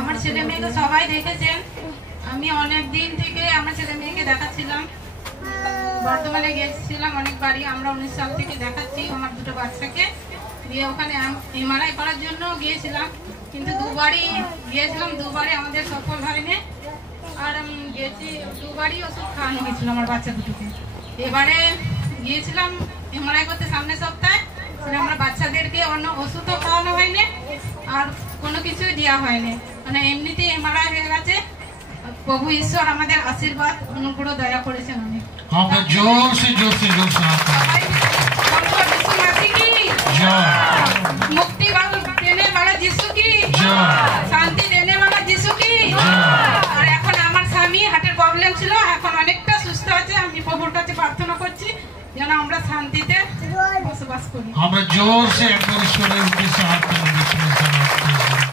আমার ছেলে মেয়েকে সবাই দেখেছেন। আমি অনেক দিন থেকে আমার ছেলে মেয়েকে দেখাচ্ছিলাম, বর্ধমানে গিয়েছিলাম অনেকবারই। আমরা 19 সাল থেকে দেখাচ্ছি আমার দুটো বাচ্চাকে। দিয়ে ওখানে এমআরআই করার জন্য গিয়েছিলাম, কিন্তু দুবারই গিয়েছিলাম, দুবারই আমাদের সফল হয়নি। আর গেছি দুবারই ওষুধ খাওয়ানো হয়েছিল আমার বাচ্চা দুটোকে। এবারে গিয়েছিলাম এমআরআই করতে সামনের সপ্তাহে, আমরা বাচ্চাদেরকে অন্য ওষুধও খাওয়ানো হয়নি আর কোনো কিছুই দেওয়া হয়নি, মানে এমনিতেই এমআরআই হয়ে গেছে। প্রভু ঈশ্বর আমাদের আশীর্বাদ অনুগ্রহ দয়া করেছেন অনেক। जोर से मुक्ति देने वाला यीशु की, शांति देने वाला यीशु की। আর এখন আমার স্বামী হার্টের প্রবলেম ছিল, এখন অনেকটা সুস্থ আছে। আমি প্রভুর কাছে প্রার্থনা করছি যেন আমরা শান্তিতে বসবাস করি। আমরা জোর সে একবার ঈশ্বরের উদ্দেশ্যে